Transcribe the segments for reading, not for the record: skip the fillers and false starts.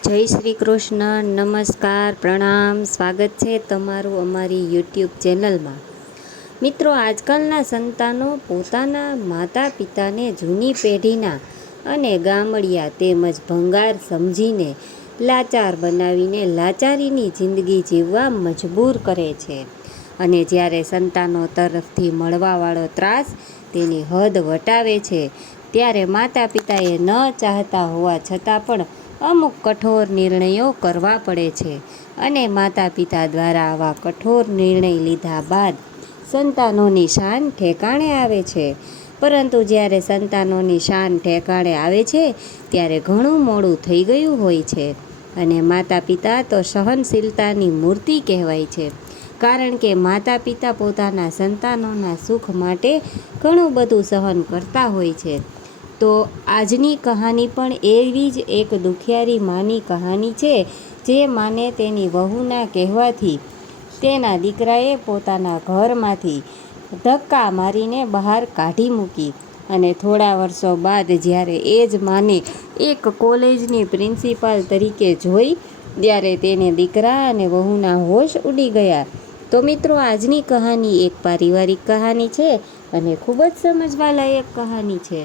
જય શ્રી કૃષ્ણ, નમસ્કાર, પ્રણામ, સ્વાગત છે તમારું અમારી યુટ્યુબ ચેનલમાં. મિત્રો, આજકાલના સંતાનો પોતાના માતા પિતાને જૂની પેઢીના અને ગામડિયા તેમજ ભંગાર સમજીને લાચાર બનાવીને લાચારીની જિંદગી જીવવા મજબૂર કરે છે. અને જ્યારે સંતાનો તરફથી મળવાવાળો ત્રાસ તેની હદ વટાવે છે, ત્યારે માતા પિતાએ ન ચાહતા હોવા છતાં પણ અમુક કઠોર નિર્ણયો કરવા પડે છે. અને માતા પિતા દ્વારા આવા કઠોર નિર્ણય લીધા બાદ સંતાનોની શાન ઠેકાણે આવે છે. પરંતુ જ્યારે સંતાનોની શાન ઠેકાણે આવે છે ત્યારે ઘણું મોડું થઈ ગયું હોય છે. અને માતા પિતા તો સહનશીલતાની મૂર્તિ કહેવાય છે, કારણ કે માતા પિતા પોતાના સંતાનોના સુખ માટે ઘણું બધું સહન કરતા હોય છે. તો આજની કહાની પણ એવી જ એક દુખિયારી માની કહાની છે, જે માને તેની વહુના કહેવાથી તેના દીકરાએ પોતાના ઘરમાંથી ધક્કા મારીને બહાર કાઢી મૂકી. અને થોડા વર્ષો બાદ જ્યારે એ જ માને એક કોલેજની પ્રિન્સિપાલ તરીકે જોઈ, ત્યારે તેને દીકરા અને વહુના હોશ ઉડી ગયા. તો મિત્રો, આજની કહાની એક પારિવારિક કહાની છે અને ખૂબ જ સમજવાલાયક કહાની છે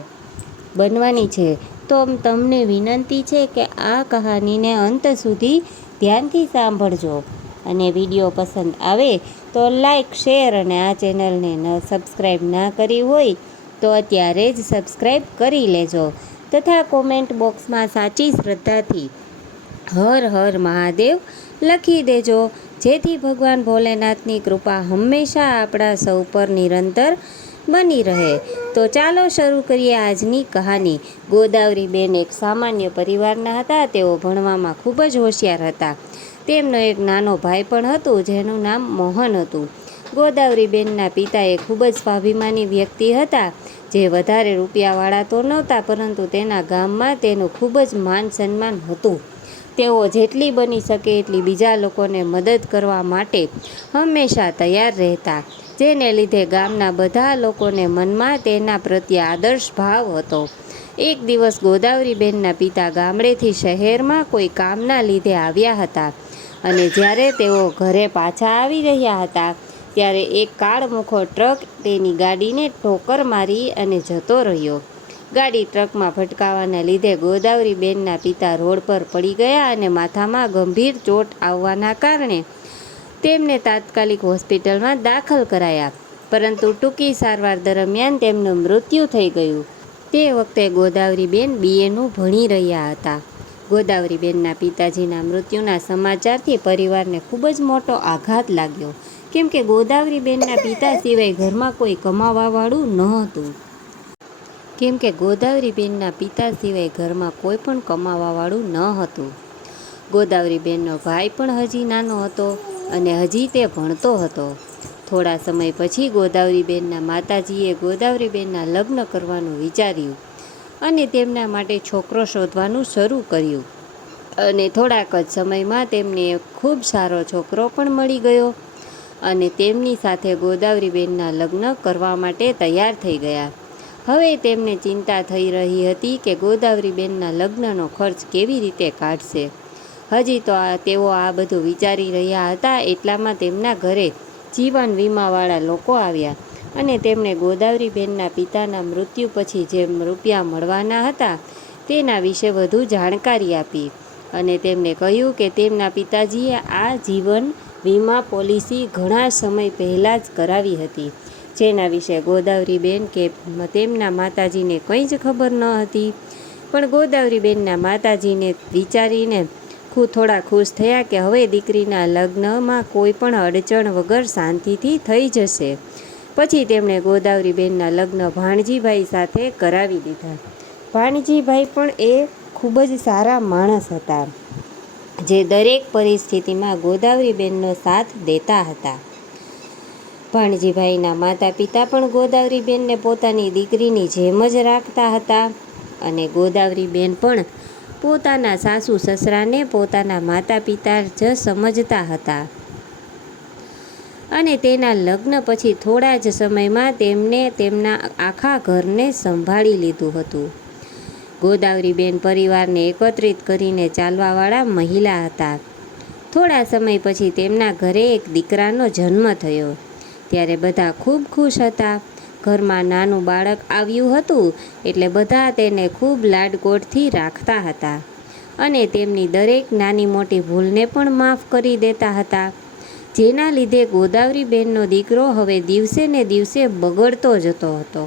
બનવાની છે. તો તમને વિનંતી છે કે આ કહાનીને અંત સુધી ધ્યાનથી સાંભળજો. અને વિડીયો પસંદ આવે તો લાઈક, શેર અને આ ચેનલને સબસ્ક્રાઈબ ના કરી હોય તો અત્યારે જ સબસ્ક્રાઈબ કરી લેજો. તથા કોમેન્ટ બોક્સમાં સાચી શ્રદ્ધાથી હર હર મહાદેવ લખી દેજો, જેથી ભગવાન ભોલેનાથની કૃપા હંમેશા આપણા સૌ પર નિરંતર બની રહે. તો ચાલો શરૂ કરીએ આજની કહાની. ગોદાવરીબેન એક સામાન્ય પરિવારના હતા. તેઓ ભણવામાં ખૂબ જ હોશિયાર હતા. તેમનો એક નાનો ભાઈ પણ હતો, જેનું નામ મોહન હતું. ગોદાવરીબેનના પિતા ખૂબ જ સ્વાભિમાની વ્યક્તિ હતા, જે વધારે રૂપિયાવાળા તો નહોતા, પરંતુ તેના ગામમાં તેનું ખૂબ જ માન સન્માન હતું. તેઓ જેટલી બની શકે એટલી બીજા લોકોને મદદ કરવા માટે હંમેશા તૈયાર રહેતા, જેને લીધે ગામના બધા લોકોને મનમાં તેના પ્રત્યે આદર્શ ભાવ હતો. એક દિવસ ગોદાવરીબેનના પિતા ગામડેથી શહેરમાં કોઈ કામના લીધે આવ્યા હતા. અને જ્યારે તેઓ ઘરે પાછા આવી રહ્યા હતા, ત્યારે એક કાળમુખો ટ્રક તેની ગાડીને ઠોકર મારી અને જતો રહ્યો. ગાડી ટ્રકમાં ભટકાવાના લીધે ગોદાવરીબેનના પિતા રોડ પર પડી ગયા અને માથામાં ગંભીર ચોટ આવવાના કારણે તેમને તાત્કાલિક હોસ્પિટલમાં દાખલ કરાયા. પરંતુ ટૂંકી સારવાર દરમિયાન તેમનું મૃત્યુ થઈ ગયું. તે વખતે ગોદાવરીબેન BA ભણી રહ્યા હતા. ગોદાવરીબેનના પિતાજીના મૃત્યુના સમાચારથી પરિવારને ખૂબ જ મોટો આઘાત લાગ્યો, કેમ કે ગોદાવરીબેનના પિતા સિવાય ઘરમાં કોઈ કમાવાવાળું ન હતું. ગોદાવરીબેનનો ભાઈ પણ હજી નાનો હતો અને હજી તે ભણતો હતો. થોડા સમય પછી ગોદાવરીબેનના માતાજીએ ગોદાવરીબેનના લગ્ન કરવાનું વિચાર્યું અને તેમના માટે છોકરો શોધવાનું શરૂ કર્યું. અને થોડાક જ સમયમાં તેમને એક ખૂબ સારો છોકરો પણ મળી ગયો અને તેમની સાથે ગોદાવરીબેનના લગ્ન કરવા માટે તૈયાર થઈ ગયા. હવે તેમને ચિંતા થઈ રહી હતી કે ગોદાવરીબેનના લગ્નનો ખર્ચ કેવી રીતે કાઢશે. હજી તો તેઓ આ બધું વિચારી રહ્યા હતા, એટલામાં તેમના ઘરે જીવન વીમાવાળા લોકો આવ્યા અને તેમણે ગોદાવરીબેનના પિતાના મૃત્યુ પછી જે રૂપિયા મળવાના હતા તેના વિશે વધુ જાણકારી આપી. અને તેમને કહ્યું કે તેમના પિતાજીએ આ જીવન વીમા પોલિસી ઘણા સમય પહેલાં જ કરાવી હતી, જેના વિશે ગોદાવરીબેન કે તેમના માતાજીને કંઈ જ ખબર ન હતી. પણ ગોદાવરીબેનના માતાજીને વિચારીને થોડા ખુશ થયા કે હવે દીકરીના લગ્નમાં કોઈ પણ અડચણ વગર શાંતિથી થઈ જશે. પછી તેમણે ગોદાવરીબેનના લગ્ન ભાણજીભાઈ સાથે કરાવી દીધા. ભાણજીભાઈ પણ એ ખૂબ જ સારા માણસ હતા, જે દરેક પરિસ્થિતિમાં ગોદાવરીબેનનો સાથ દેતા હતા. ભાણજીભાઈના માતા પિતા પણ ગોદાવરીબેનને પોતાની દીકરીની જેમ જ રાખતા હતા. અને ગોદાવરીબેન પણ પોતાના સાસુ સસરાને પોતાના માતા પિતા જ સમજતા હતા. અને તેના લગ્ન પછી થોડા જ સમયમાં તેમને તેમના આખા ઘરને સંભાળી લીધું હતું. ગોદાવરીબેન પરિવારને એકત્રિત કરીને ચાલવાવાળા મહિલા હતા. થોડા સમય પછી તેમના ઘરે એક દીકરાનો જન્મ થયો. ત્યારે બધા ખૂબ ખુશ હતા. ઘરમાં નાનું બાળક આવ્યું હતું એટલે બધા તેને ખૂબ લાડકોડથી રાખતા હતા અને તેમની દરેક નાની મોટી ભૂલને પણ માફ કરી દેતા હતા. જેના લીધે ગોદાવરીબેનનો દીકરો હવે દિવસે ને દિવસે બગડતો જતો હતો.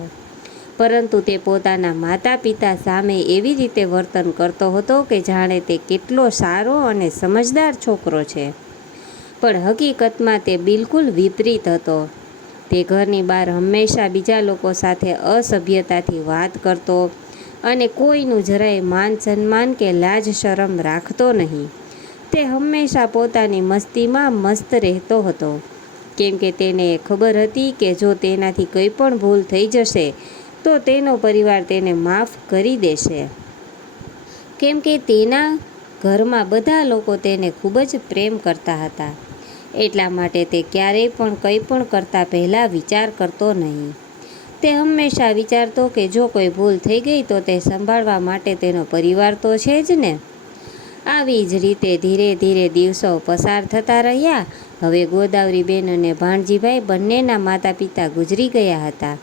પરંતુ તે પોતાના માતા પિતા સામે એવી રીતે વર્તન કરતો હતો કે જાણે તે કેટલો સારો અને સમજદાર છોકરો છે. પણ હકીકતમાં તે બિલકુલ વિપરીત હતો. તે ઘરની બહાર હંમેશા બીજા લોકો સાથે અસભ્યતાથી વાત કરતો અને કોઈનું જરાય માન સન્માન કે લાજ શરમ રાખતો નહીં. તે હંમેશા પોતાની મસ્તીમાં મસ્ત રહેતો હતો, કેમ કે તેને ખબર હતી કે જો તેનાથી કંઈ પણ ભૂલ થઈ જશે તો તેનો પરિવાર તેને માફ કરી દેશે, કેમ કે તેના ઘરમાં બધા લોકો તેને ખૂબ જ પ્રેમ કરતા હતા. એટલા માટે તે ક્યારેય પણ કંઈ પણ કરતાં પહેલાં વિચાર કરતો નહીં. તે હંમેશા વિચારતો કે જો કોઈ ભૂલ થઈ ગઈ તો તે સંભાળવા માટે તેનો પરિવાર તો છે જ ને. આવી જ રીતે ધીરે ધીરે દિવસો પસાર થતા રહ્યા. હવે ગોદાવરીબેન અને ભાણજીભાઈ બંનેના માતા પિતા ગુજરી ગયા હતા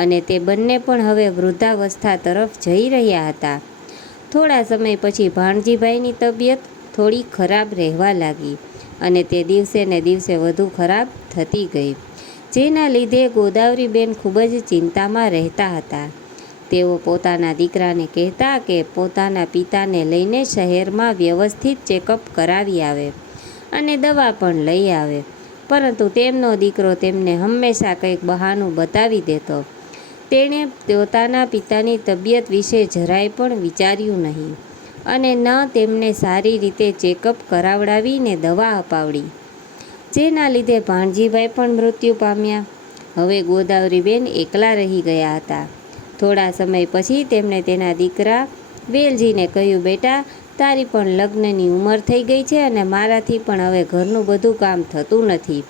અને તે બંને પણ હવે વૃદ્ધાવસ્થા તરફ જઈ રહ્યા હતા. થોડા સમય પછી ભાણજીભાઈની તબિયત થોડી ખરાબ રહેવા લાગી અને તે દિવસે ને દિવસે વધુ ખરાબ થતી ગઈ. જેના લીધે ગોદાવરીબેન ખૂબ જ ચિંતામાં રહેતા હતા. તેઓ પોતાના દીકરાને કહેતા કે પોતાના પિતાને લઈને શહેરમાં વ્યવસ્થિત ચેકઅપ કરાવી આવે અને દવા પણ લઈ આવે. પરંતુ તેમનો દીકરો તેમને હંમેશા કંઈક બહાનું બતાવી દેતો. તેણે પોતાના પિતાની તબિયત વિશે જરાય પણ વિચાર્યું નહીં અને ન તેમને સારી રીતે ચેકઅપ કરાવડાવીને દવા અપાવડી. જેના લીધે ભાણજીભાઈ પણ મૃત્યુ પામ્યા. હવે ગોદાવરીબેન એકલા રહી ગયા હતા. થોડા સમય પછી તેમણે તેના દીકરા વેલજીને કહ્યું, બેટા, તારી પણ લગ્નની ઉંમર થઈ ગઈ છે અને મારાથી પણ હવે ઘરનું બધું કામ થતું નથી,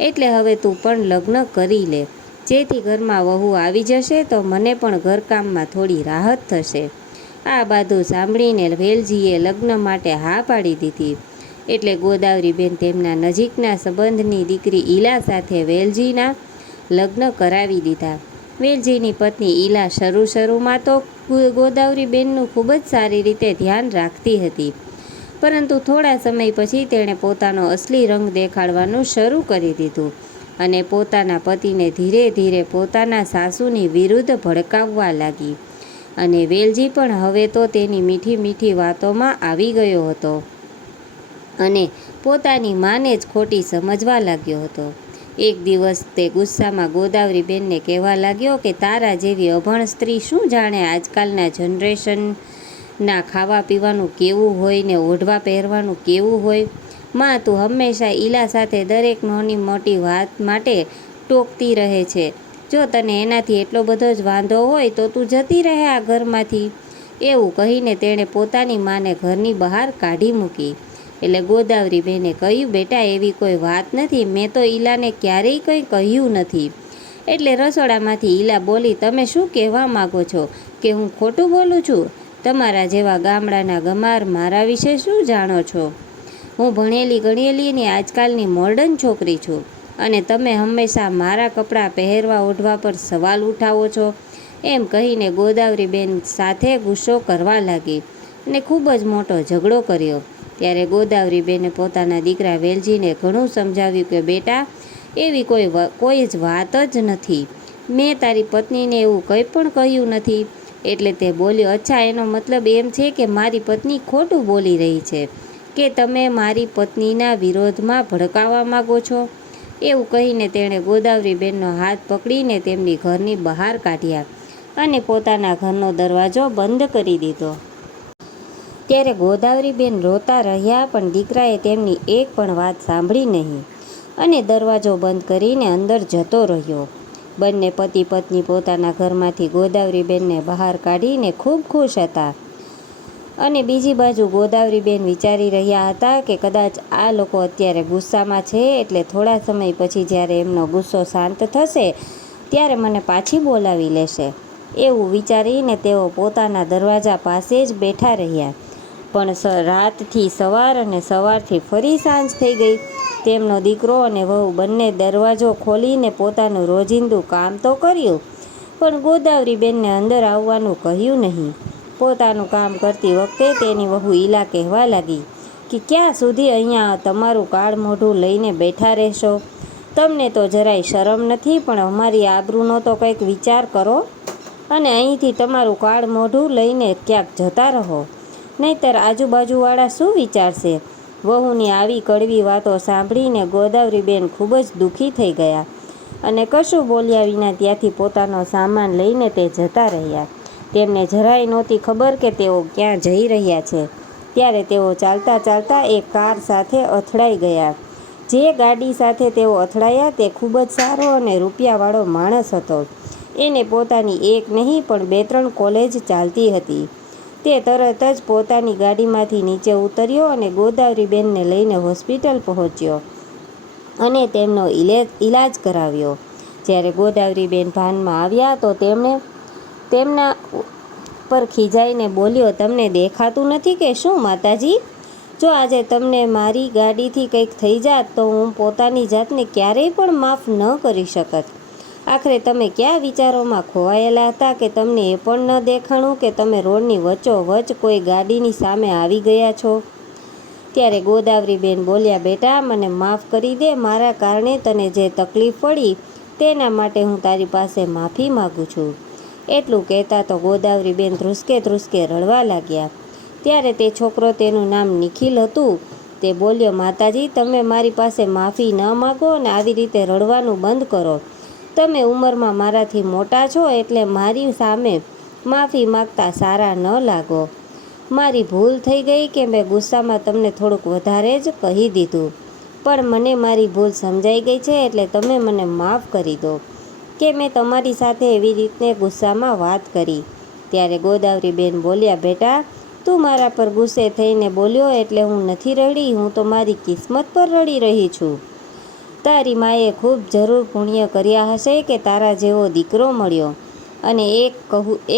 એટલે હવે તું પણ લગ્ન કરી લે, જેથી ઘરમાં વહુ આવી જશે તો મને પણ ઘરકામમાં થોડી રાહત થશે. આ બધું સાંભળીને વેલજીએ લગ્ન માટે હા પાડી દીધી. એટલે ગોદાવરીબેન તેમના નજીકના સંબંધની દીકરી ઈલા સાથે વેલજીના લગ્ન કરાવી દીધા. વેલજીની પત્ની ઈલા શરૂમાં તો ગોદાવરીબેનનું ખૂબ જ સારી રીતે ધ્યાન રાખતી હતી, પરંતુ થોડા સમય પછી તેણે પોતાનો અસલી રંગ દેખાડવાનું શરૂ કરી દીધું અને પોતાના પતિને ધીરે ધીરે પોતાના સાસુની વિરુદ્ધ ભડકાવવા લાગી. અને વેલજી પણ હવે તો તેની મીઠી મીઠી વાતોમાં આવી ગયો હતો અને પોતાની માને જ ખોટી સમજવા લાગ્યો હતો. એક દિવસ તે ગુસ્સામાં ગોદાવરીબેનને કહેવા લાગ્યો કે તારા જેવી અભણ સ્ત્રી શું જાણે આજકાલના જનરેશનના ખાવા પીવાનું કેવું હોય ને ઓઢવા પહેરવાનું કેવું હોય. માં, તું હંમેશા ઈલા સાથે દરેક નાની મોટી વાત માટે ટોકતી રહે છે. જો તને એનાથી એટલો બધો જ વાંધો હોય તો તું જતી રહે આ ઘરમાંથી. એવું કહીને તેણે પોતાની માને ઘરની બહાર કાઢી મૂકી. એટલે ગોદાવરીબેને કહ્યું, બેટા, એવી કોઈ વાત નથી, મેં તો ઈલાને ક્યારેય કંઈ કહ્યું નથી. એટલે રસોડામાંથી ઈલા બોલી, તમે શું કહેવા માગો છો કે હું ખોટું બોલું છું? તમારા જેવા ગામડાના ગમાર મારા વિશે શું જાણો છો? હું ભણેલી ગણેલીની આજકાલની મોડર્ન છોકરી છું અને તમે હંમેશા મારા કપડાં પહેરવા ઓઢવા પર સવાલ ઉઠાવો છો. એમ કહીને ગોદાવરીબેન સાથે ગુસ્સો કરવા લાગી અને ખૂબ જ મોટો ઝઘડો કર્યો. ત્યારે ગોદાવરીબેને પોતાના દીકરા વેલજીને ઘણું સમજાવ્યું કે બેટા, એવી કોઈ જ વાત જ નથી. મેં તારી પત્નીને એવું કંઈ પણ કહ્યું નથી. એટલે તે બોલ્યો, અચ્છા, એનો મતલબ એમ છે કે મારી પત્ની ખોટું બોલી રહી છે, કે તમે મારી પત્નીના વિરોધમાં ભડકાવવા માગો છો? એવું કહીને તેણે ગોદાવરીબેનનો હાથ પકડીને તેમની ઘરની બહાર કાઢ્યા અને પોતાના ઘરનો દરવાજો બંધ કરી દીધો. ત્યારે ગોદાવરીબેન રોતા રહ્યા, પણ દીકરાએ તેમની એક પણ વાત સાંભળી નહીં અને દરવાજો બંધ કરીને અંદર જતો રહ્યો. બંને પતિ પત્ની પોતાના ઘરમાંથી ગોદાવરીબેનને બહાર કાઢીને ખૂબ ખુશ હતા. અને બીજી બાજુ ગોદાવરીબેન વિચારી રહ્યા હતા કે કદાચ આ લોકો અત્યારે ગુસ્સામાં છે, એટલે થોડા સમય પછી જ્યારે એમનો ગુસ્સો શાંત થશે ત્યારે મને પાછી બોલાવી લેશે. એવું વિચારીને તેઓ પોતાના દરવાજા પાસે જ બેઠા રહ્યા. પણ રાતથી સવાર અને સવારથી ફરી સાંજ થઈ ગઈ. તેમનો દીકરો અને વહુ બંને દરવાજો ખોલીને પોતાનું રોજિંદું કામ તો કર્યું, પણ ગોદાવરીબેનને અંદર આવવાનું કહ્યું નહીં. પોતાનું કામ કરતી વખતે તેની વહુ ઈલા કહેવા લાગી કે ક્યાં સુધી અહીંયા તમારું કાળ મોઢું લઈને બેઠા રહેશો? તમને તો જરાય શરમ નથી, પણ અમારી આબરૂનો તો કંઈક વિચાર કરો અને અહીંથી તમારું કાળ મોઢું લઈને ક્યાંક જતા રહો, નહીંતર આજુબાજુવાળા શું વિચારશે? વહુની આવી કડવી વાતો સાંભળીને ગોદાવરીબેન ખૂબ જ દુઃખી થઈ ગયા અને કશું બોલ્યા વિના ત્યાંથી પોતાનો સામાન લઈને તે જતા રહ્યા. તેમને જરાય નહોતી ખબર કે તેઓ ક્યાં જઈ રહ્યા છે. ત્યારે તેઓ ચાલતા ચાલતા એક કાર સાથે અથડાઈ ગયા. જે ગાડી સાથે તેઓ અથડાયા તે ખૂબ જ સારો અને રૂપિયાવાળો માણસ હતો. એને પોતાની એક નહીં પણ 2-3 કોલેજ ચાલતી હતી. તે તરત જ પોતાની ગાડીમાંથી નીચે ઉતર્યો અને ગોદાવરીબેનને લઈને હોસ્પિટલ પહોંચ્યો અને તેમનો ઈલાજ કરાવ્યો. જ્યારે ગોદાવરીબેન ભાનમાં આવ્યા તો તેમના પર ખીજાઈને બોલ્યો, તમને દેખાતું નથી કે શું માતાજી? જો આજે તમને મારી ગાડીથી કંઈક થઈ જાત તો હું પોતાની જાતને ક્યારેય પણ માફ ન કરી શકત. આખરે તમે કયા વિચારોમાં ખોવાયેલા હતા કે તમને એ પણ ન દેખાણું કે તમે રોડની વચ્ચોવચ્ચ કોઈ ગાડીની સામે આવી ગયા છો? ત્યારે ગોદાવરીબેન બોલ્યા, બેટા મને માફ કરી દે. મારા કારણે તને જે તકલીફ પડી તેના માટે હું તારી પાસે માફી માગું છું. એટલું કહેતા તો ગોદાવરીબેન ધ્રુસકે ધ્રુસકે રડવા લાગ્યા. ત્યારે તે છોકરો, તેનું નામ નિખિલ હતું, તે બોલ્યો, માતાજી તમે મારી પાસે માફી ન માગો અને આવી રીતે રડવાનું બંધ કરો. તમે ઉંમરમાં મારાથી મોટા છો એટલે મારી સામે માફી માગતા સારા ન લાગો. મારી ભૂલ થઈ ગઈ કે મેં ગુસ્સામાં તમને થોડુંક વધારે જ કહી દીધું, પણ મને મારી ભૂલ સમજાઈ ગઈ છે એટલે તમે મને માફ કરી દો કે મેં તમારી સાથે એવી રીતે ગુસ્સામાં વાત કરી. ત્યારે ગોદાવરીબેન બોલ્યા, બેટા તું મારા પર ગુસ્સે થઈને બોલ્યો એટલે હું નથી રડી, હું તો મારી કિસ્મત પર રડી રહી છું. તારી માએ ખૂબ જરૂર પુણ્ય કર્યા હશે કે તારા જેવો દીકરો મળ્યો, અને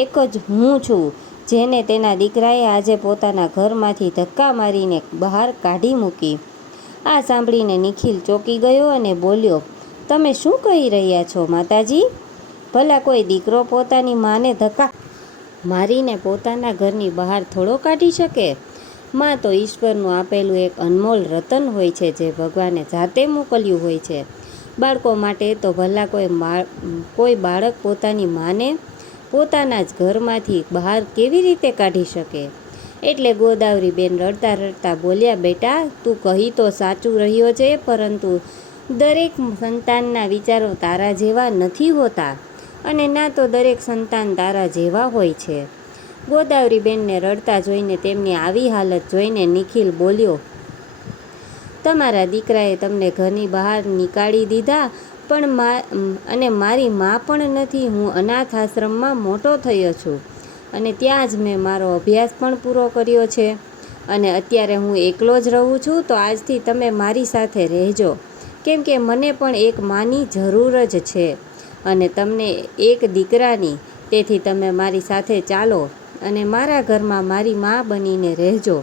એક જ હું છું જેને તેના દીકરાએ આજે પોતાના ઘરમાંથી ધક્કા મારીને બહાર કાઢી મૂકી. આ સાંભળીને નિખિલ ચોંકી ગયો અને બોલ્યો, તમે શું કહી રહ્યા છો માતાજી? ભલા કોઈ દીકરો પોતાની માને ધક્કા મારીને પોતાના ઘરની બહાર થોડો કાઢી શકે? માં તો ઈશ્વરનું આપેલું એક અનમોલ રતન હોય છે જે ભગવાને જાતે મોકલ્યું હોય છે. બાળકો માટે તો ભલા કોઈ બાળક પોતાની માને પોતાના જ ઘરમાંથી બહાર કેવી રીતે કાઢી શકે? એટલે ગોદાવરીબેન રડતા રડતા બોલ્યા, બેટા તું કહી તો સાચું રહ્યો છે, પરંતુ દરેક સંતાનના વિચારો તારા જેવા નથી હોતા અને ના તો દરેક સંતાન તારા જેવા હોય છે. ગોદાવરીબેનને રડતા જોઈને, તેમની આવી હાલત જોઈને નિખિલ બોલ્યો, તમારા દીકરાએ તમને ઘરની બહાર નીકાળી દીધા અને મારી મા પણ નથી. હું અનાથ આશ્રમમાં મોટો થયો છું અને ત્યાં જ મેં મારો અભ્યાસ પણ પૂરો કર્યો છે અને અત્યારે હું એકલો જ રહું છું. તો આજથી તમે મારી સાથે રહેજો, કેમ કે મને પણ એક માની જરૂર જ છે અને તમને એક દીકરાની. તેથી તમે મારી સાથે ચાલો અને મારા ઘરમાં મારી મા બનીને રહેજો.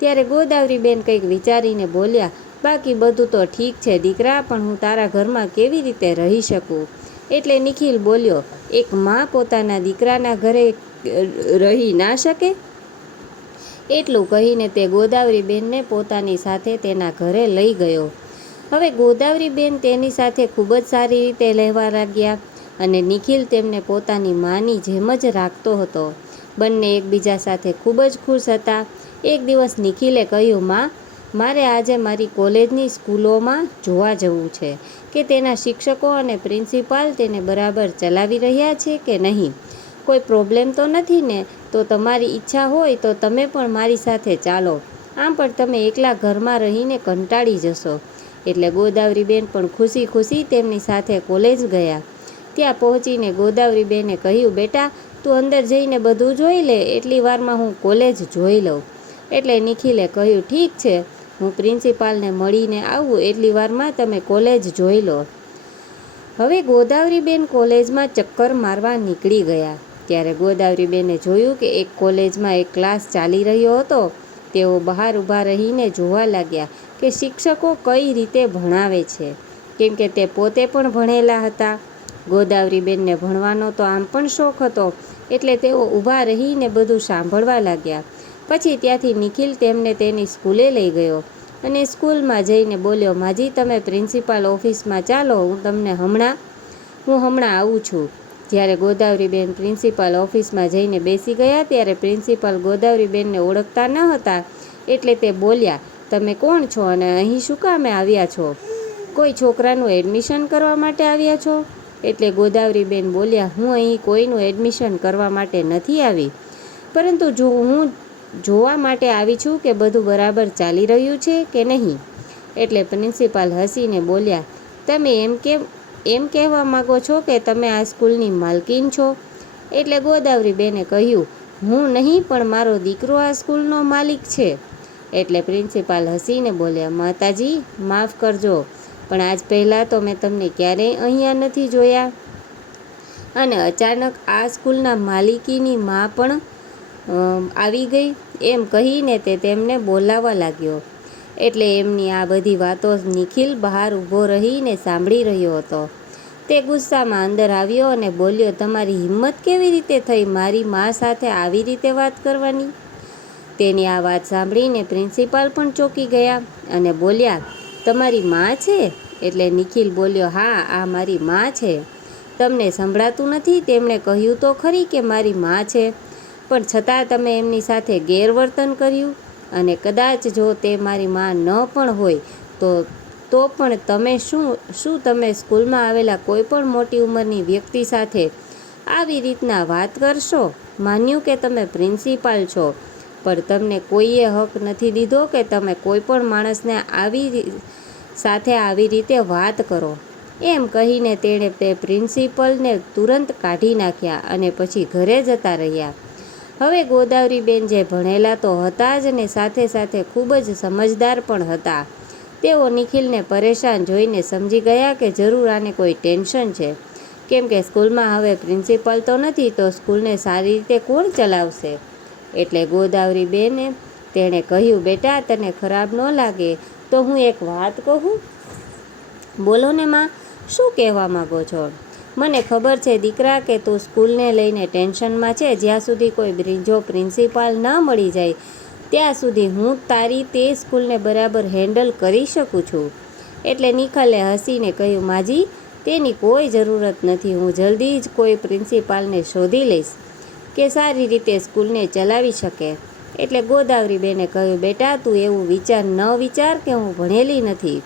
ત્યારે ગોદાવરીબેન કંઈક વિચારીને બોલ્યા, બાકી બધું તો ઠીક છે દીકરા, પણ હું તારા ઘરમાં કેવી રીતે રહી શકું? એટલે નિખિલ બોલ્યો, એક મા પોતાના દીકરાના ઘરે રહી ના શકે? એટલું કહીને તે ગોદાવરીબેનને પોતાની સાથે તેના ઘરે લઈ ગયો. હવે ગોદાવરીબેન તેની સાથે ખૂબ જ સારી રીતે રહેવા લાગ્યા અને નિખિલ તેમને પોતાની માની જેમ જ રાખતો હતો. બંને એકબીજા સાથે ખૂબ જ ખુશ હતા. એક દિવસ નિખિલે કહ્યું, માં મારે આજે મારી કોલેજની સ્કૂલોમાં જોવા જવું છે કે તેના શિક્ષકો અને પ્રિન્સિપાલ તેને બરાબર ચલાવી રહ્યા છે કે નહીં. કોઈ પ્રોબ્લેમ તો નથી ને? તો તમારી ઈચ્છા હોય તો તમે પણ મારી સાથે ચાલો. આમ પણ તમે એકલા ઘરમાં રહીને કંટાળી જશો. એટલે ગોદાવરીબેન પણ ખુશી ખુશી તેમની સાથે કોલેજ ગયા. ત્યાં પહોંચીને ગોદાવરીબેને કહ્યું, બેટા તું અંદર જઈને બધું જોઈ લે, એટલી વારમાં હું કોલેજ જોઈ લઉં. એટલે નિખિલે કહ્યું, ઠીક છે, હું પ્રિન્સિપાલને મળીને આવું, એટલી વારમાં તમે કોલેજ જોઈ લો. હવે ગોદાવરીબેન કોલેજમાં ચક્કર મારવા નીકળી ગયા. ત્યારે ગોદાવરીબેને જોયું કે એક કોલેજમાં એક ક્લાસ ચાલી રહ્યો હતો. તેઓ બહાર ઊભા રહીને જોવા લાગ્યા કે શિક્ષકો કઈ રીતે ભણાવે છે, કેમ કે તે પોતે પણ ભણેલા હતા. ગોદાવરીબેનને ભણવાનો તો આમ પણ શોખ હતો, એટલે તેઓ ઊભા રહીને બધું સાંભળવા લાગ્યા. પછી ત્યાંથી નિખિલ તેમને તેની સ્કૂલે લઈ ગયો અને સ્કૂલમાં જઈને બોલ્યો, માજી તમે પ્રિન્સિપાલ ઓફિસમાં ચાલો, હું હમણાં આવું છું. જ્યારે ગોદાવરીબેન પ્રિન્સિપાલ ઓફિસમાં જઈને બેસી ગયા ત્યારે પ્રિન્સિપાલ ગોદાવરીબેનને ઓળખતા ન હતા, એટલે તે બોલ્યા, તમે કોણ છો અને અહીં શું કામે આવ્યા છો? કોઈ છોકરાનું એડમિશન કરવા માટે આવ્યા છો? એટલે ગોદાવરીબેન બોલ્યા, હું અહીં કોઈનું એડમિશન કરવા માટે નથી આવી, પરંતુ હું જોવા માટે આવી છું કે બધું બરાબર ચાલી રહ્યું છે કે નહીં. એટલે પ્રિન્સિપાલ હસીને બોલ્યા, તમે એમ કહેવા માગો છો કે તમે આ સ્કૂલની માલકીન છો? એટલે ગોદાવરીબેને કહ્યું, હું નહીં પણ મારો દીકરો આ સ્કૂલનો માલિક છે. એટલે પ્રિન્સિપાલ હસીને બોલ્યા, માતાજી માફ કરજો, પણ આજ પહેલાં તો મેં તમને ક્યારેય અહીંયા નથી જોયા. અને અચાનક આ સ્કૂલના માલિકીની માં પણ આવી ગઈ, એમ કહીને તે તેમને બોલાવવા લાગ્યો. એટલે એમની આ બધી વાતો નિખિલ બહાર ઊભો રહીને સાંભળી રહ્યો હતો. તે ગુસ્સામાં અંદર આવ્યો અને બોલ્યો, તમારી હિંમત કેવી રીતે થઈ મારી મા સાથે આવી રીતે વાત કરવાની? તેની આ વાત સાંભળીને પ્રિન્સિપાલ પણ ચોંકી ગયા અને બોલ્યા, તમારી મા છે? એટલે નિખિલ બોલ્યો, હા, આ મારી મા છે. તમને સંભળાતું નથી? તેમણે કહ્યું તો ખરી કે મારી મા છે, પણ છતાં તમે એમની સાથે ગેરવર્તન કર્યું. અને કદાચ જો તે મારી મા ન પણ હોય તો પણ તમે શું તમે સ્કૂલમાં આવેલા કોઈ પણ મોટી ઉંમરની વ્યક્તિ સાથે આવી રીતના વાત કરશો? માન્યું કે તમે પ્રિન્સિપાલ છો, પણ તમને કોઈએ હક નથી દીધો કે તમે કોઈ પણ માણસને સાથે આવી રીતે વાત કરો. એમ કહીને તેણે તે પ્રિન્સિપલને તુરંત કાઢી નાખ્યા અને પછી ઘરે જતા રહ્યા. હવે ગોદાવરીબેન જે ભણેલા તો હતા જ ને સાથે સાથે ખૂબ જ સમજદાર પણ હતા. તેઓ નિખિલને પરેશાન જોઈને સમજી ગયા કે જરૂર આને કોઈ ટેન્શન છે, કેમ કે સ્કૂલમાં હવે પ્રિન્સિપલ તો નથી, તો સ્કૂલને સારી રીતે કોણ ચલાવશે? એટલે ગોદાવરીબેને તેણે કહ્યું, બેટા તને ખરાબ ન લાગે તો હું એક વાત કહું? બોલો ને માં, શું કહેવા માગો છો? મને ખબર છે દીકરા કે તું સ્કૂલને લઈને ટેન્શનમાં છે. જ્યાં સુધી કોઈ જો પ્રિન્સિપાલ ન મળી જાય ત્યાં સુધી હું તારી તે સ્કૂલને બરાબર હેન્ડલ કરી શકું છું. એટલે નિખિલે હસીને કહ્યું, માજી તેની કોઈ જરૂરત નથી, હું જલ્દી જ કોઈ પ્રિન્સિપાલને શોધી લઈશ કે સારી રીતે સ્કૂલને ચલાવી શકે. એટલે ગોદાવરીબેને કહ્યું, બેટા તું એવું વિચાર કે હું ભણેલી નથી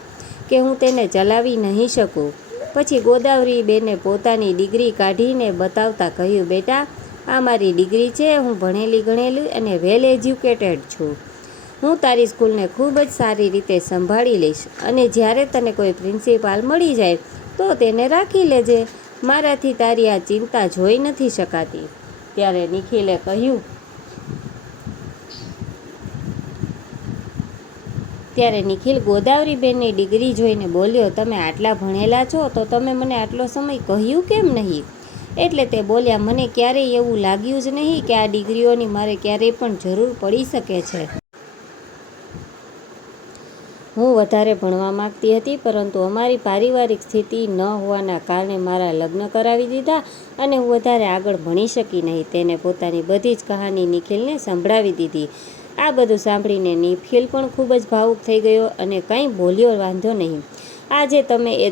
કે હું તેને ચલાવી નહીં શકું. પછી ગોદાવરીબેને પોતાની ડિગ્રી કાઢીને બતાવતા કહ્યું, બેટા આ મારી ડિગ્રી છે, હું ભણેલી ગણેલી અને વેલ એજ્યુકેટેડ છું. હું તારી સ્કૂલને ખૂબ જ સારી રીતે સંભાળી લઈશ અને જ્યારે તને કોઈ પ્રિન્સિપાલ મળી જાય તો તેને રાખી લેજે. મારાથી તારી આ ચિંતા જોઈ નથી શકાતી. ત્યારે નિખિલે કહ્યું, ત્યારે નિખિલ ગોદાવરીબેનની ડિગ્રી જોઈને બોલ્યો, તમે આટલા ભણેલા છો તો તમે મને આટલો સમય કહ્યું કેમ નહીં? એટલે તે બોલ્યા, મને ક્યારેય એવું લાગ્યું જ નહીં કે આ ડિગ્રીઓની મારે ક્યારેય પણ જરૂર પડી શકે છે. હું વધારે ભણવા માંગતી હતી, પરંતુ અમારી પારિવારિક સ્થિતિ ન હોવાના કારણે મારા લગ્ન કરાવી દીધા અને હું વધારે આગળ ભણી શકી નહીં. તેને પોતાની બધી જ કહાની નિખિલને સંભળાવી દીધી. આ બધું સાંભળીને નિખિલ પણ ખૂબ જ ભાવુક થઈ ગયો અને કંઈ બોલ્યો વાંધો નહીં. આજે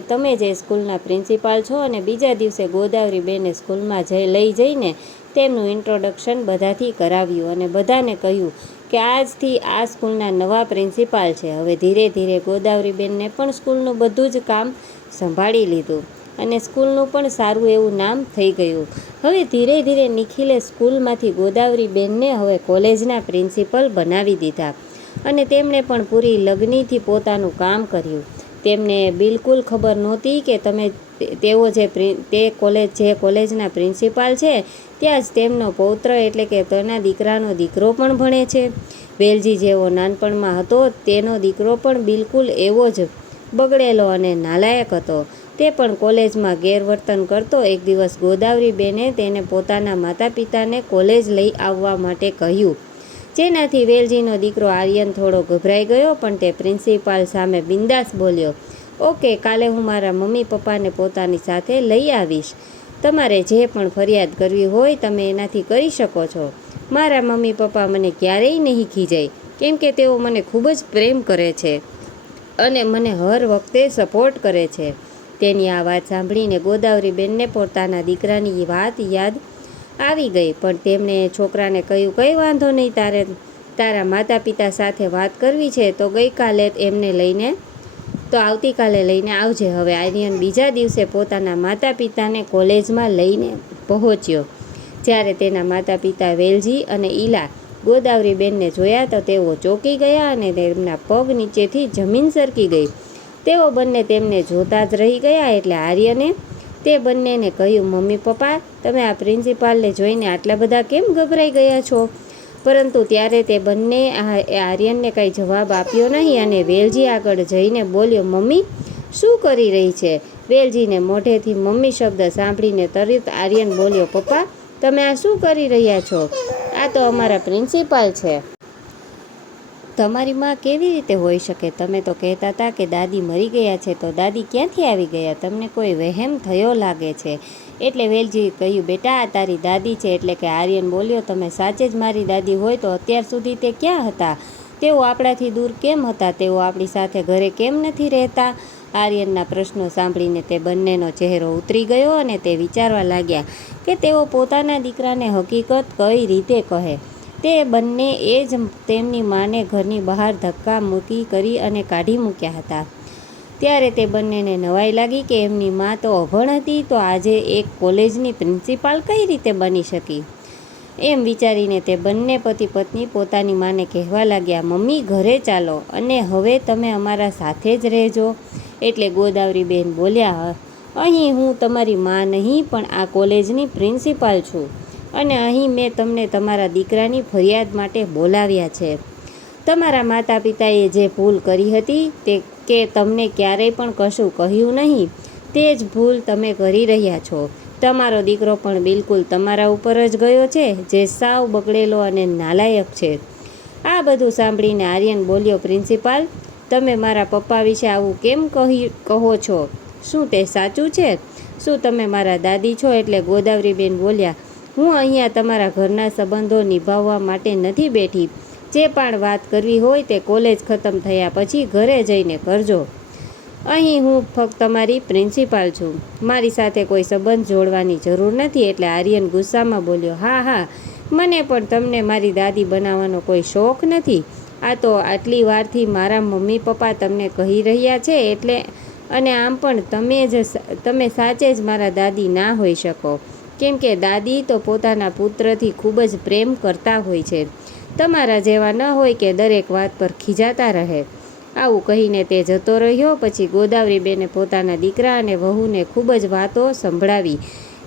તમે જે સ્કૂલના પ્રિન્સિપાલ છો અને બીજા દિવસે ગોદાવરીબેને સ્કૂલમાં લઈ જઈને તેમનું ઇન્ટ્રોડક્શન બધાથી કરાવ્યું અને બધાને કહ્યું કે આજથી આ સ્કૂલના નવા પ્રિન્સિપાલ છે. હવે ધીરે ધીરે ગોદાવરીબેનને પણ સ્કૂલનું બધું જ કામ સંભાળી લીધું અને સ્કૂલનું પણ સારું એવું નામ થઈ ગયું. હવે ધીરે ધીરે નિખિલે સ્કૂલમાંથી ગોદાવરીબેનને હવે કોલેજના પ્રિન્સિપલ બનાવી દીધા અને તેમણે પણ પૂરી લગનીથી પોતાનું કામ કર્યું. તેમને બિલકુલ ખબર નહોતી કે તેઓ જે કોલેજના પ્રિન્સિપાલ છે ત્યાં જ તેમનો પૌત્ર એટલે કે તેના દીકરાનો દીકરો પણ ભણે છે. વેલજી જેવો નાનપણમાં હતો તેનો દીકરો પણ બિલકુલ એવો જ બગડેલો અને નાલાયક હતો. તે પણ કોલેજમાં ગેરવર્તન કરતો. એક દિવસ ગોદાવરીબેને તેને પોતાના માતા પિતાને કોલેજ લઈ આવવા માટે કહ્યું, જેનાથી વેલજીનો દીકરો આર્યન થોડો ગભરાઈ ગયો, પણ તે પ્રિન્સિપાલ સામે બિંદાસ બોલ્યો, ઓકે, કાલે હું મારા મમ્મી પપ્પાને પોતાની સાથે લઈ આવીશ. તમારે જે પણ ફરિયાદ કરવી હોય તમે એનાથી કરી શકો છો. મારા મમ્મી પપ્પા મને ક્યારેય નહીં ખીજાય, કેમ કે તેઓ મને ખૂબ જ પ્રેમ કરે છે અને મને હર વખતે સપોર્ટ કરે છે. તેની આ વાત સાંભળીને ગોદાવરીબેનને પોતાના દીકરાની વાત યાદ આવી ગઈ, પણ તેમણે છોકરાને કહ્યું, કંઈ વાંધો નહીં, તારા માતા પિતા સાથે વાત કરવી છે તો આવતીકાલે લઈને આવજે. હવે આર્યન બીજા દિવસે પોતાના માતા પિતાને કોલેજમાં લઈને પહોંચ્યો. જ્યારે તેના માતા પિતા વેલજી અને ઈલા ગોદાવરીબેનને જોયા તો તેઓ ચોંકી ગયા અને તેમના પગ નીચેથી જમીન સરકી ગઈ. તેઓ બંને તેમને જોતા જ રહી ગયા. એટલે આર્યને તે બંનેને કહ્યું, મમ્મી પપ્પા, તમે આ પ્રિન્સિપાલને જોઈને આટલા બધા કેમ ગભરાઈ ગયા છો? પરંતુ ત્યારે તે બંને આર્યનને કંઈ જવાબ આપ્યો નહીં અને વેલજી આગળ જઈને બોલ્યો, મમ્મી શું કરી રહી છે? વેલજીને મોઢેથી મમ્મી શબ્દ સાંભળીને તરત આર્યન બોલ્યો, પપ્પા, તમે આ શું કરી રહ્યા છો? આ તો અમારા પ્રિન્સિપાલ છે. તમારી માં કેવી રીતે હોઈ શકે? તમે તો કહેતા હતા કે દાદી મરી ગયા છે, તો દાદી ક્યાંથી આવી ગયા? તમને કોઈ વહેમ થયો લાગે છે. એટલે વેલજીએ કહ્યું, બેટા, આ તારી દાદી છે. એટલે કે આર્યન બોલ્યો, તમે સાચે જ મારી દાદી હોય તો અત્યાર સુધી તે ક્યાં હતા? તેઓ આપણાથી દૂર કેમ હતા? તેઓ આપણી સાથે ઘરે કેમ નથી રહેતા? આર્યનના પ્રશ્નો સાંભળીને તે બંનેનો ચહેરો ઉતરી ગયો અને તે વિચારવા લાગ્યા કે તેઓ પોતાના દીકરાને હકીકત કઈ રીતે કહે. તે બંને એ જ તેમની માને ઘરની બહાર ધક્કા મૂકી કરી અને કાઢી મૂક્યા હતા. ત્યારે તે બંનેને નવાઈ લાગી કે એમની માં તો અભણ હતી, તો આજે એક કોલેજની પ્રિન્સિપાલ કઈ રીતે બની શકી? એમ વિચારીને તે બંને પતિ પત્ની પોતાની માને કહેવા લાગ્યા, મમ્મી, ઘરે ચાલો અને હવે તમે અમારા સાથે જ રહેજો. એટલે ગોદાવરીબેન બોલ્યા, અહીં હું તમારી માં નહીં પણ આ કોલેજની પ્રિન્સિપાલ છું અને અહીં મેં તમને તમારા દીકરાની ફરિયાદ માટે બોલાવ્યા છે. તમારા માતા પિતાએ જે ભૂલ કરી હતી તે કે તમને ક્યારેય પણ કશું કહ્યું નહીં, તે જ ભૂલ તમે કરી રહ્યા છો. તમારો દીકરો પણ બિલકુલ તમારા ઉપર જ ગયો છે, જે સાવ બગડેલો અને નાલાયક છે. આ બધું સાંભળીને આર્યન બોલ્યો, પ્રિન્સિપાલ, તમે મારા પપ્પા વિશે આવું કેમ કહો છો? શું તે સાચું છે? શું તમે મારા દાદી છો? એટલે ગોદાવરીબેન બોલ્યા, હું અહીંયા તમારા ઘરના સંબંધો નિભાવવા માટે નથી બેઠી. જે પણ વાત કરવી હોય તે કોલેજ ખતમ થયા પછી ઘરે જઈને કરજો. અહીં હું ફક્ત તમારી પ્રિન્સિપાલ છું. મારી સાથે કોઈ સંબંધ જોડવાની જરૂર નથી. એટલે આર્યન ગુસ્સામાં બોલ્યો, હા, મને પણ તમને મારી દાદી બનાવવાનો કોઈ શોખ નથી. આ તો આટલી વારથી મારા મમ્મી પપ્પા તમને કહી રહ્યા છે એટલે, અને આમ પણ તમે સાચે જ મારા દાદી ના હોઈ શકો, કેમ કે દાદી તો પોતાના પુત્રથી ખૂબ જ પ્રેમ કરતા હોય છે. તમારા જેવા ન હોય કે દરેક વાત પર ખીજાતા રહે. આવું કહીને તે જતો રહ્યો. પછી ગોદાવરીબેને પોતાના દીકરા અને વહુને ખૂબ જ વાતો સંભળાવી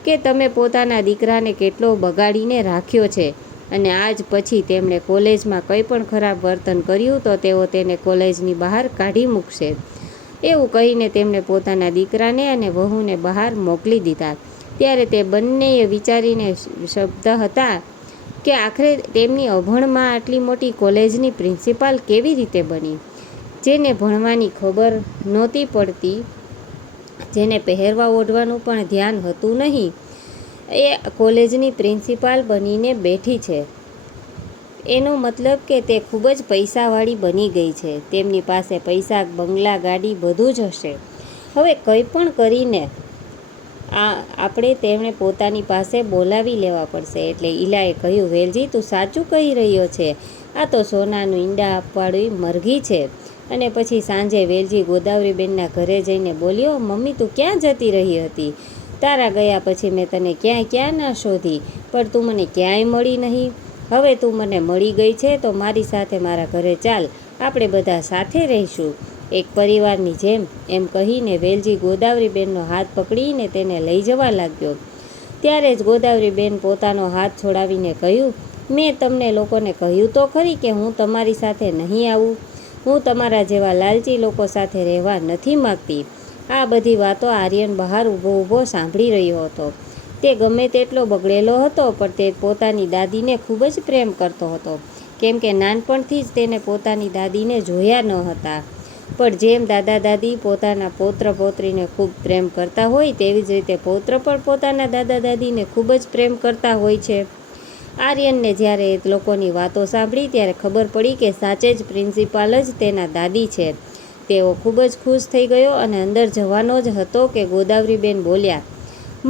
કે તમે પોતાના દીકરાને કેટલો બગાડીને રાખ્યો છે અને આજ પછી તેમણે કોલેજમાં કંઈ પણ ખરાબ વર્તન કર્યું તો તેઓ તેને કોલેજની બહાર કાઢી મૂકશે. એવું કહીને તેમણે પોતાના દીકરાને અને વહુને બહાર મોકલી દીધા. ત્યારે તે બંનેએ વિચારીને શબ્દ હતા કે આખરે તેમની અભણમાં આટલી મોટી કોલેજની પ્રિન્સિપાલ કેવી રીતે બની? જેને ભણવાની ખબર નહોતી પડતી, જેને પહેરવા ઓઢવાનું પણ ધ્યાન હતું નહીં, એ કોલેજની પ્રિન્સિપાલ બનીને બેઠી છે. એનો મતલબ કે તે ખૂબ જ પૈસાવાળી બની ગઈ છે. તેમની પાસે પૈસા, બંગલા, ગાડી બધું જ હશે. હવે કંઈ પણ કરીને આપણે તેમણે પોતાની પાસે બોલાવી લેવા પડશે. એટલે ઈલાએ કહ્યું, વેલજી, તું સાચું કહી રહ્યો છે. આ તો સોનાનું ઈંડા આપવાળી મરઘી છે. અને પછી સાંજે વેલજી ગોદાવરીબેનના ઘરે જઈને બોલ્યો, મમ્મી, તું ક્યાં જતી રહી હતી? તારા ગયા પછી મેં તને ક્યાં ના શોધી, પણ તું મને ક્યાંય મળી નહીં. હવે તું મને મળી ગઈ છે તો મારી સાથે મારા ઘરે ચાલ, આપણે બધા સાથે રહીશું, એક પરિવારની જેમ. એમ કહીને વેલજી ગોદાવરીબેનનો હાથ પકડીને તેને લઈ જવા લાગ્યો. ત્યારે જ ગોદાવરીબેન પોતાનો હાથ છોડાવીને કહ્યું, મેં તમને લોકોને કહ્યું તો ખરી કે હું તમારી સાથે નહીં આવું. હું તમારા જેવા લાલચી લોકો સાથે રહેવા નથી માગતી. આ બધી વાતો આર્યન બહાર ઊભો ઊભો સાંભળી રહ્યો હતો. તે ગમે તેટલો બગડેલો હતો, પણ તે પોતાની દાદીને ખૂબ જ પ્રેમ કરતો હતો, કેમ કે નાનપણથી જ તેને પોતાની દાદીને જોયા ન હતા. પણ જેમ દાદા દાદી પોતાના પૌત્ર પૌત્રીને ખૂબ પ્રેમ કરતા હોય, તેવી જ રીતે પૌત્ર પણ પોતાના દાદા દાદીને ખૂબ જ પ્રેમ કરતા હોય છે. આર્યનને જ્યારે એ લોકોની વાતો સાંભળી ત્યારે ખબર પડી કે સાચે જ પ્રિન્સિપાલ જ તેના દાદી છે. તેઓ ખૂબ જ ખુશ થઈ ગયો અને અંદર જવાનો જ હતો કે ગોદાવરીબેન બોલ્યા,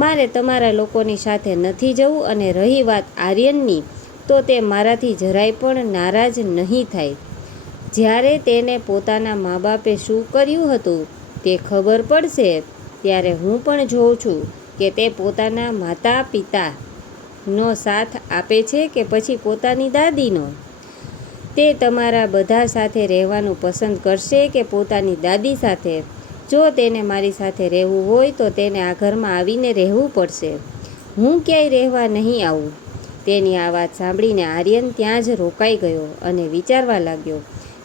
મારે તમારા લોકોની સાથે નથી જવું, અને રહી વાત આર્યનની, તો તે મારાથી જરાય પણ નારાજ નહીં થાય. જ્યારે તેને પોતાના મા બાપે શું કર્યું હતું તે ખબર પડશે, ત્યારે હું પણ જોઉં છું કે તે પોતાના માતા પિતાનો સાથ આપે છે કે પછી પોતાની દાદીનો. તે તમારા બધા સાથે રહેવાનું પસંદ કરશે કે પોતાની દાદી સાથે? જો તેને મારી સાથે રહેવું હોય તો તેને આ ઘરમાં આવીને રહેવું પડશે. હું ક્યાંય રહેવા નહીં આવું. તેની આ વાત સાંભળીને આર્યન ત્યાં જ રોકાઈ ગયો અને વિચારવા લાગ્યો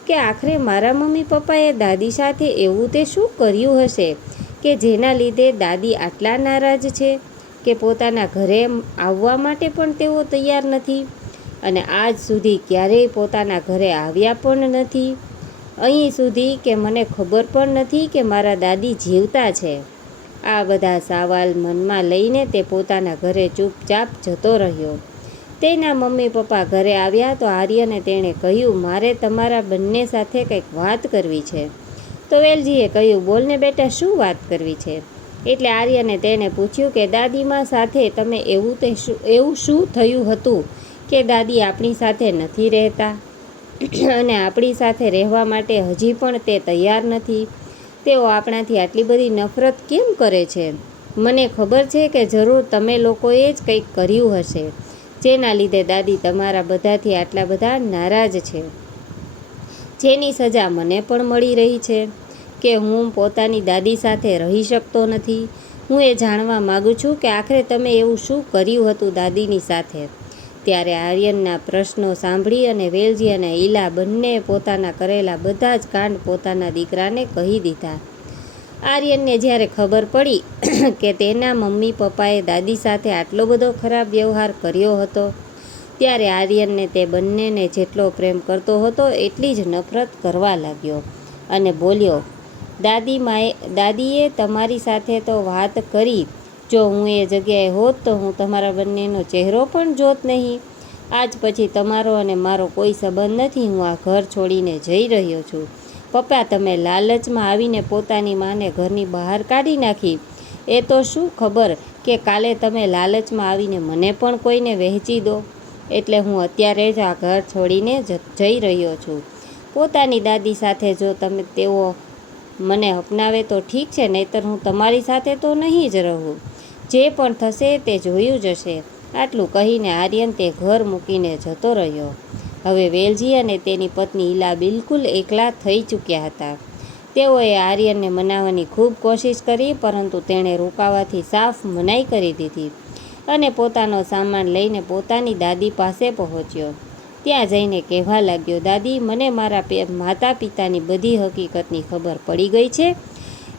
કે આખરે મારા મમ્મી પપ્પાએ દાદી સાથે એવું તે શું કર્યું હશે કે જેના લીધે દાદી આટલા નારાજ છે કે પોતાના ઘરે આવવા માટે પણ તેઓ તૈયાર નથી, અને આજ સુધી ક્યારેય પોતાના ઘરે આવ્યા પણ નથી. અહીં સુધી કે મને ખબર પણ નથી કે મારા દાદી જીવતા છે. આ બધા સવાલ મનમાં લઈને તે પોતાના ઘરે ચૂપચાપ જતો રહ્યો. તેના મમ્મી પપ્પા ઘરે આવ્યા તો આર્યને તેણે કહ્યું, મારે તમારા બંને સાથે કંઈક વાત કરવી છે. તો વેલજીએ કહ્યું, બોલને બેટા, શું વાત કરવી છે? એટલે આર્યને તેણે પૂછ્યું કે દાદીમા સાથે તમે એવું શું થયું હતું કે દાદી આપણી સાથે નથી રહેતા અને આપણી સાથે રહેવા માટે હજી પણ તે તૈયાર નથી? તેઓ આપણાથી આટલી બધી નફરત કેમ કરે છે? મને ખબર છે કે જરૂર તમે લોકોએ જ કંઈક કર્યું હશે, જેના લીધે દાદી તમારા બધાથી આટલા બધા નારાજ છે. જેની સજા મને પણ મળી રહી છે કે હું પોતાની દાદી સાથે રહી શકતો નથી. હું એ જાણવા માગું છું કે આખરે તમે એવું શું કર્યું હતું દાદીની સાથે? ત્યારે આર્યનના પ્રશ્નો સાંભળી અને વેલજી અને ઈલા બંને પોતાના કરેલા બધા જ કાંડ પોતાના દીકરાને કહી દીધા. આર્યનને જ્યારે ખબર પડી કે તેના મમ્મી પપ્પાએ દાદી સાથે આટલો બધો ખરાબ વ્યવહાર કર્યો હતો, ત્યારે આર્યનને તે બંનેને જેટલો પ્રેમ કરતો હતો એટલી જ નફરત કરવા લાગ્યો અને બોલ્યો, દાદીએ તમારી સાથે તો વાત કરી, જો હું એ જગ્યાએ હોત તો હું તમારા બંનેનો ચહેરો પણ જોત નહીં. આજ પછી તમારો અને મારો કોઈ સંબંધ નથી. હું આ ઘર છોડીને જઈ રહ્યો છું. પપ્પા, તમે લાલચમાં આવીને પોતાની માને ઘરની બહાર કાઢી નાખી. એ તો શું ખબર કે કાલે તમે લાલચમાં આવીને મને પણ કોઈને વહેંચી દો. એટલે હું અત્યારે જ આ ઘર છોડીને જઈ રહ્યો છું. પોતાની દાદી સાથે જો તેઓ મને અપનાવે તો ઠીક છે, નહીંતર હું તમારી સાથે તો નહીં જ રહું. જે પણ થશે તે જોયું જશે. આટલું કહીને આર્યન તે ઘર મૂકીને જતો રહ્યો. હવે વેલજી અને તેની પત્ની ઈલા બિલકુલ એકલા થઈ ચૂક્યા હતા. તેઓએ આર્યનને મનાવવાની ખૂબ કોશિશ કરી, પરંતુ તેણે રોકાવાથી સાફ મનાઈ કરી દીધી અને પોતાનો સામાન લઈને પોતાની દાદી પાસે પહોંચ્યો. ત્યાં જઈને કહેવા લાગ્યો, દાદી, મને મારા માતા પિતાની બધી હકીકતની ખબર પડી ગઈ છે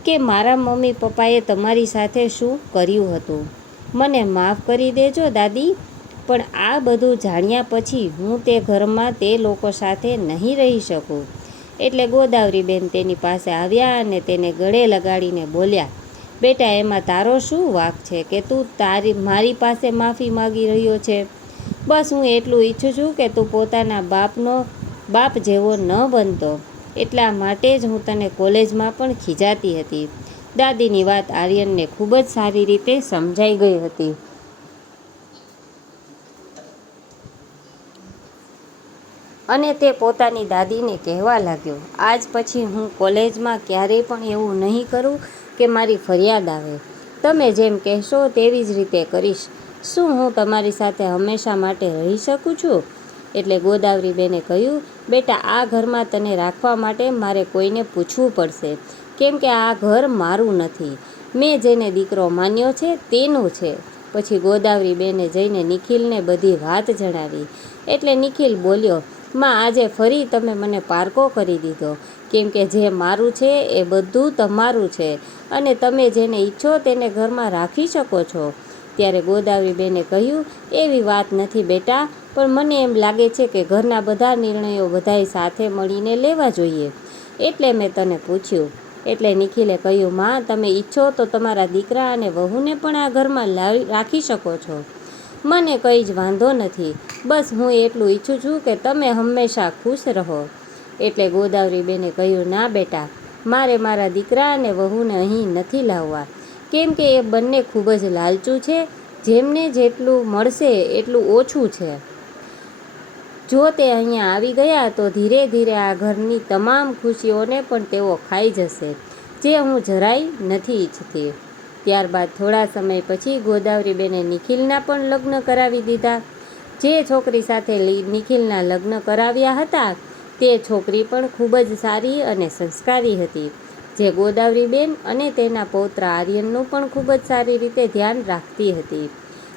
કે મારા મમ્મી પપ્પાએ તમારી સાથે શું કર્યું હતું. મને માફ કરી દેજો દાદી, પણ આ બધું જાણ્યા પછી હું તે ઘરમાં તે લોકો સાથે નહીં રહી શકું. એટલે ગોદાવરીબેન તેની પાસે આવ્યા અને તેને ગળે લગાડીને બોલ્યા, બેટા, એમાં તારો શું વાંક છે કે તું મારી પાસે માફી માગી રહ્યો છે? બસ હું એટલું ઈચ્છું છું કે તું પોતાના બાપ જેવો ન બનતો. એટલા માટે જ હું તને કોલેજમાં પણ ખીજાતી હતી. દાદીની વાત આર્યનને ખૂબ જ સારી રીતે સમજાઈ ગઈ હતી. અને તે પોતાની દાદીને કહેવા લાગ્યો, આજ પછી હું કોલેજમાં ક્યારેય પણ એવું નહીં કરું કે મારી ફરિયાદ આવે. તમે જેમ કહેશો તેવી જ રીતે કરીશ. શું હું તમારી સાથે હંમેશા માટે રહી શકું છું? એટલે ગોદાવરીબેને કહ્યું, બેટા, આ ઘરમાં તને રાખવા માટે મારે કોઈને પૂછવું પડશે, કેમ કે આ ઘર મારું નથી. મેં જેને દીકરો માન્યો છે તેનું છે. પછી ગોદાવરીબેને જઈને નિખિલને બધી વાત જણાવી. એટલે નિખિલ બોલ્યો, માં આજે ફરી તમે મને પારકો કરી દીધો, કેમ કે જે મારું છે એ બધું તમારું છે અને તમે જેને ઈચ્છો તેને ઘરમાં રાખી શકો છો. ત્યારે ગોદાવરીબેને કહ્યું, એવી વાત નથી બેટા, પણ મને એમ લાગે છે કે ઘરના બધા નિર્ણયો બધાય સાથે મળીને લેવા જોઈએ, એટલે મેં તને પૂછ્યું. એટલે નિખિલે કહ્યું, માં તમે ઈચ્છો તો તમારા દીકરા અને વહુને પણ આ ઘરમાં રાખી શકો છો. મને કંઈ જ વાંધો નથી, બસ હું એટલું ઈચ્છું છું કે તમે હંમેશા ખુશ રહો. એટલે ગોદાવરીબેને કહ્યું, ના બેટા, મારે મારા દીકરા અને વહુને અહીં નથી લાવવા, કેમ કે એ બંને ખૂબ જ લાલચુ છે. જેમને જેટલું મળશે એટલું ઓછું છે. જો તે અહીંયા આવી ગયા તો ધીરે ધીરે આ ઘરની તમામ ખુશીઓને પણ તેઓ ખાઈ જશે, જે હું જરાય નથી ઈચ્છતી. ત્યારબાદ થોડા સમય પછી ગોદાવરીબેને નિખિલના પણ લગ્ન કરાવી દીધા. જે છોકરી સાથે નિખિલના લગ્ન કરાવ્યા હતા તે છોકરી પણ ખૂબ જ સારી અને સંસ્કારી હતી, જે ગોદાવરીબેન અને તેના પૌત્ર આર્યનનું પણ ખૂબ જ સારી રીતે ધ્યાન રાખતી હતી.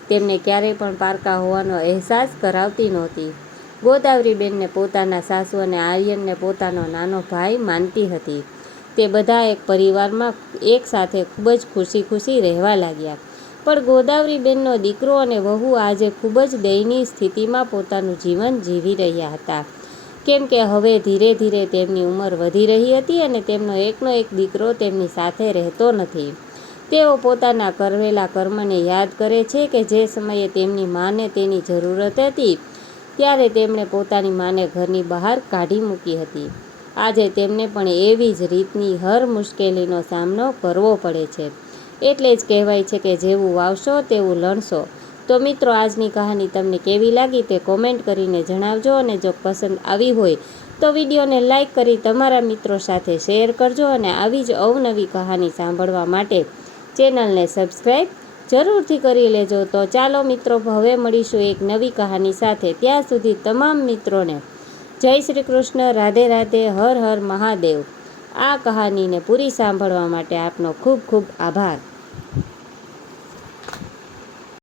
તેમને ક્યારેય પણ પારકા હોવાનો અહેસાસ કરાવતી નહોતી. ગોદાવરીબેનને પોતાના સાસુ અને આર્યનને પોતાનો નાનો ભાઈ માનતી હતી. તે બધા એક પરિવારમાં એક સાથે ખૂબ જ ખુશી ખુશી રહેવા લાગ્યા. પણ ગોદાવરીબેનનો દીકરો અને વહુ આજે ખૂબ જ દયનીય સ્થિતિમાં પોતાનું જીવન જીવી રહ્યા હતા, કેમ કે હવે ધીરે ધીરે તેમની ઉંમર વધી રહી હતી અને તેમનો એકનો એક દીકરો તેમની સાથે રહેતો નથી. તેઓ પોતાના કરેલા કર્મને યાદ કરે છે કે જે સમયે તેમની માને તેની જરૂરત હતી ત્યારે તેમણે પોતાની માને ઘરની બહાર કાઢી મૂકી હતી. આજે તેમને પણ એવી જ રીતની હર મુશ્કેલીનો સામનો કરવો પડે છે. એટલે જ કહેવાય છે કે જેવું વાવશો તેવું લણશો. તો મિત્રો, આજની કહાની તમને કેવી લાગી તે કોમેન્ટ કરીને જણાવજો, અને જો પસંદ આવી હોય તો વિડીયોને લાઈક કરી તમારા મિત્રો સાથે શેર કરજો, અને આવી જ અવનવી કહાની સાંભળવા માટે ચેનલને સબસ્ક્રાઈબ જરૂરથી કરી લેજો. તો ચાલો મિત્રો, હવે મળીશું એક નવી કહાની સાથે. ત્યાં સુધી તમામ મિત્રોને જય શ્રી કૃષ્ણ, રાધે રાધે, હર હર મહાદેવ. આ કહાનીને પૂરી સાંભળવા માટે આપનો ખૂબ ખૂબ આભાર.